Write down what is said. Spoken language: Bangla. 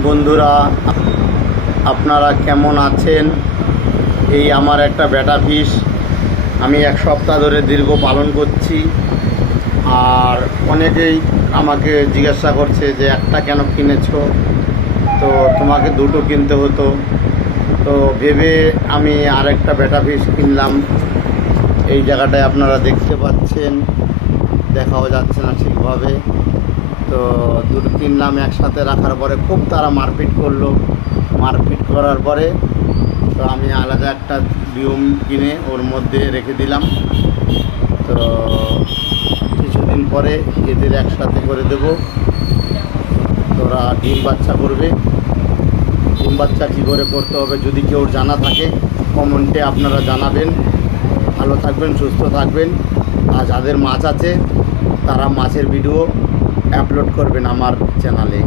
বন্ধুরা, আপনারা কেমন আছেন? এই আমার একটা বেটা ফিশ আমি এক সপ্তাহ ধরে দীর্ঘ পালন করছি। আর অনেকেই আমাকে জিজ্ঞাসা করছে যে একটা কেন কিনেছো, তো তোমাকে দুটো কিনতে হতো। তো ভেবে আমি আরেকটা বেটা ফিশ কিনলাম। এই জায়গাটায় আপনারা দেখতে পাচ্ছেন, দেখাও যাচ্ছে না ঠিকভাবে। তো দুটো কিনলাম, একসাথে রাখার পরে খুব তারা মারপিট করলো। মারপিট করার পরে তো আমি আলাদা একটা বিয়ম কিনে ওর মধ্যে রেখে দিলাম। তো কিছুদিন পরে এদের একসাথে করে দেব। তোরা ডিম বাচ্চা করবে। ডিম বাচ্চা কী করে করতে হবে যদি কেউ জানা থাকে কমেন্টে আপনারা জানাবেন। ভালো থাকবেন, সুস্থ থাকবেন। আর যাদের মাছ আছে তারা মাছের ভিডিও আপলোড করবেন আমার চ্যানেলে।